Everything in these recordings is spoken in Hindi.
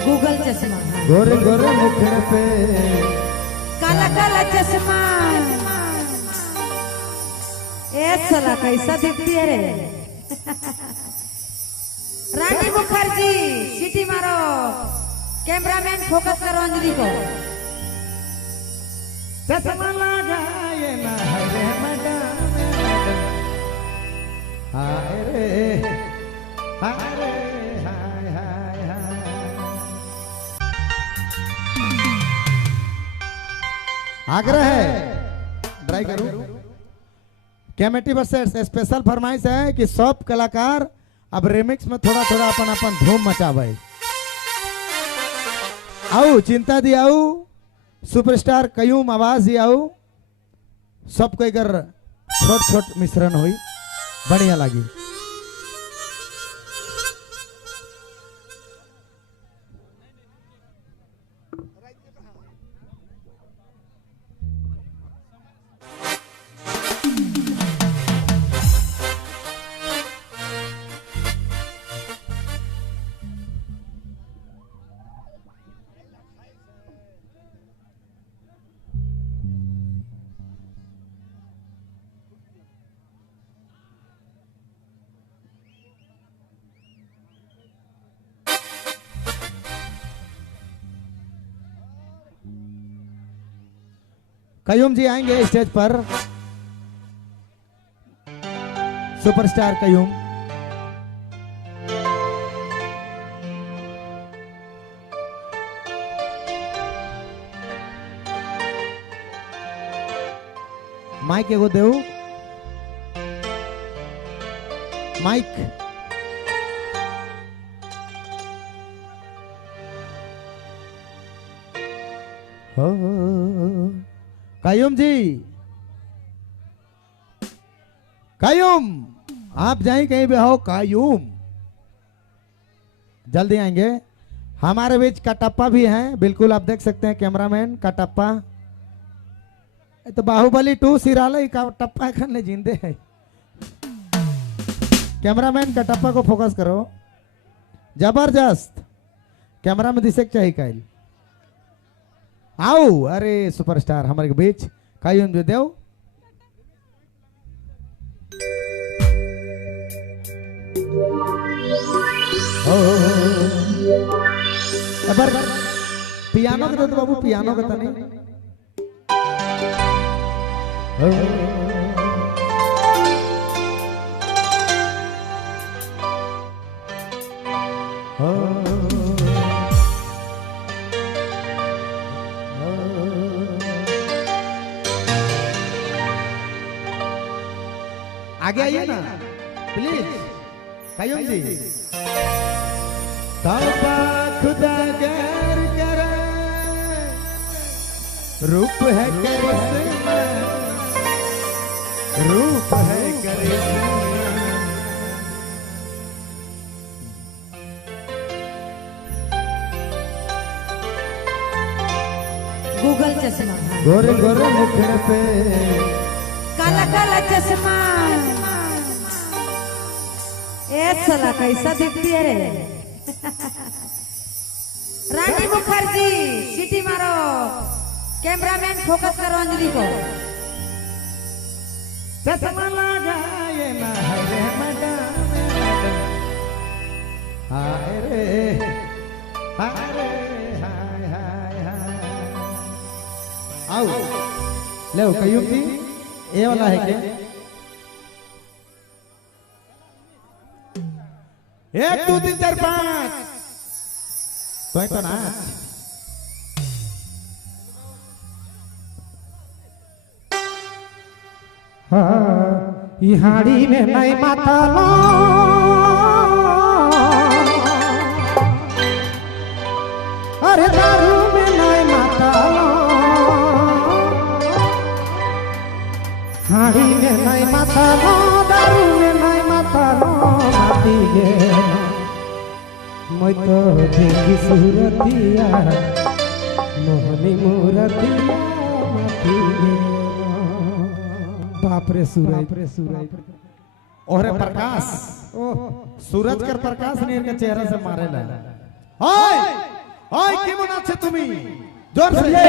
गूगल चश्मा। गोरे गोरे मुखड़े पे काला काला चश्मा। ए साला कैसा दिखती है रे। रानी मुखर्जी सीटी मारो। कैमरामैन फोकस करो अंजलि को। चश्मा लगाए ना है रे मैडम, हाय रे हाय रे हाय हाय हाय। आग्रह है, ट्राई करूं। कैमेटी बस से स्पेशल फरमाइश है कि सब कलाकार अब रिमिक्स में थोड़ा थोड़ा अपन धूम मचावे। आओ चिंता दी, आओ सुपरस्टार कयूम आवाज ही आओ। सबको एक छोट छोट मिश्रण हुई, बढ़िया लगी। कयूम जी आएंगे स्टेज पर, सुपरस्टार कयूम। माइक एगो देऊ, माइक। हो कायूम जी, कायूम आप जाएं कहीं भी हो। कायूम जल्दी आएंगे। हमारे बीच कटप्पा भी हैं, बिल्कुल आप देख सकते हैं कैमरामैन कटप्पा। तो बाहुबली 2 सिराले कटप्पा खन्ने जिंदे है। कैमरामैन कटप्पा को फोकस करो, जबरदस्त कैमरा में दिशक चाहिए काइल। आओ, अरे सुपरस्टार हमारे बीच कायूम जो देव। अबर पियानो के तो बाबू, पियानो का तो नहीं। आगे आइए ना प्लीज कायूम जी। तौबा खुदा गैर करे, रूप है करिश्मा, रूप है करिश्मा। गूगल चश्मा। गोरे गोरे मुखड़े पे काला काला चश्मा। ए साला कैसा दिखती है रे। रानी मुखर्जी सीटी मारो। कैमरामैन फोकस करो अंजलि को। चश्मा लगाए ना है रे मैडम, हाय रे हाय रे हाय हाय हाय। आओ ले कयूम जी, ये वाला है क्या? 1 2 3 4 5 तो ना। हाँ इहाड़ी में नहीं माता लो, अरे दारू में नहीं माता लो, हाड़ी में नहीं माता लो, दारू में नहीं माता लो। माती गे मैं तो देखी सूरतिया, मोहनी मूरतिया माती गे। बाप रे सूरज और प्रकाश, सूरज कर प्रकाश नीर के चेहरा से मारे ला। हाय ওই কেমন আছে তুমি জোর से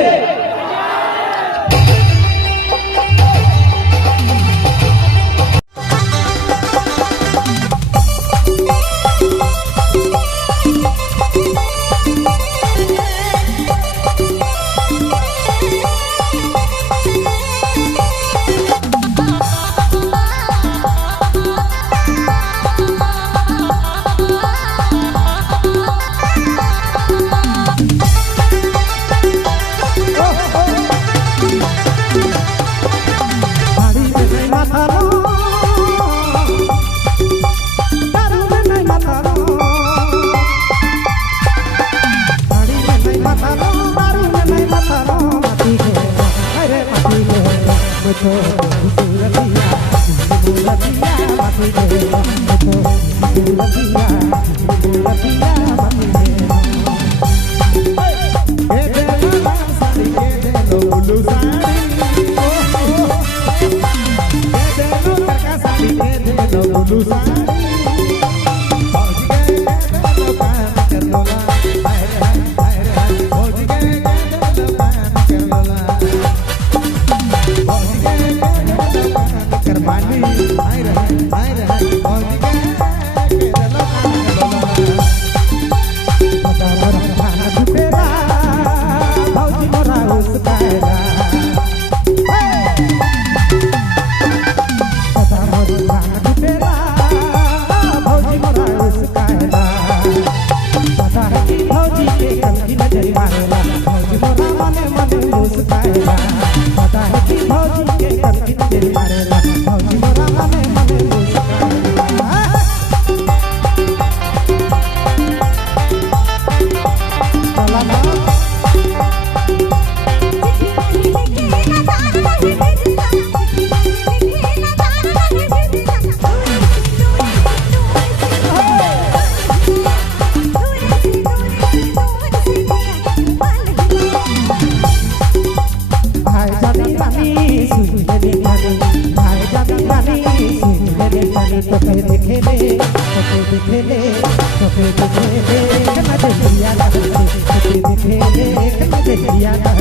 लगी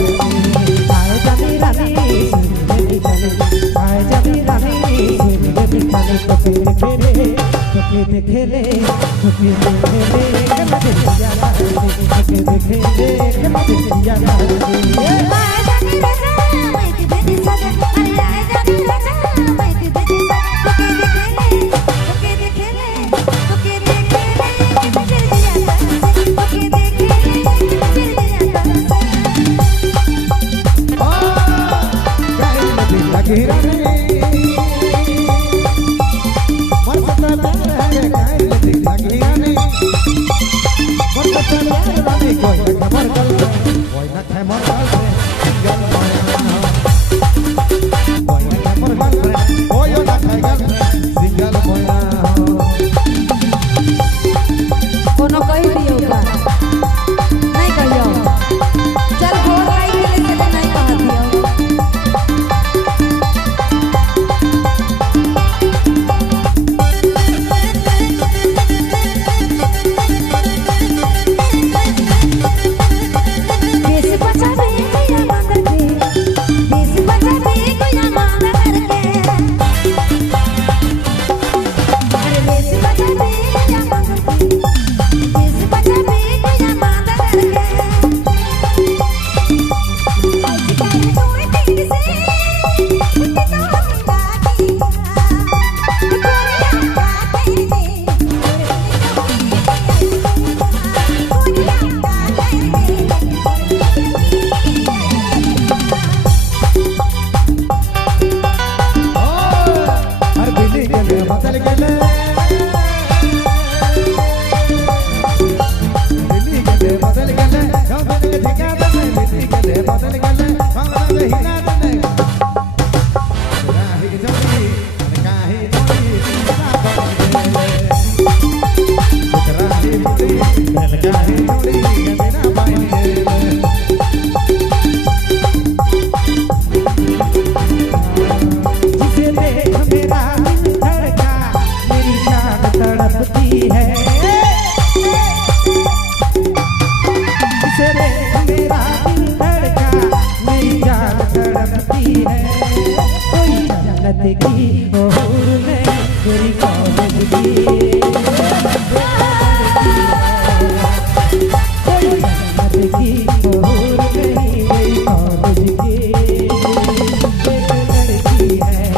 की और नहीं मेरी कॉलेज की जन्नत की और नहीं मेरी कॉलेज की एक लड़की है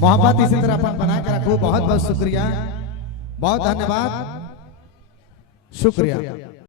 मोहब्बत इसी तरह अपन बना के रखो। बहुत बहुत शुक्रिया, बहुत धन्यवाद, शुक्रिया।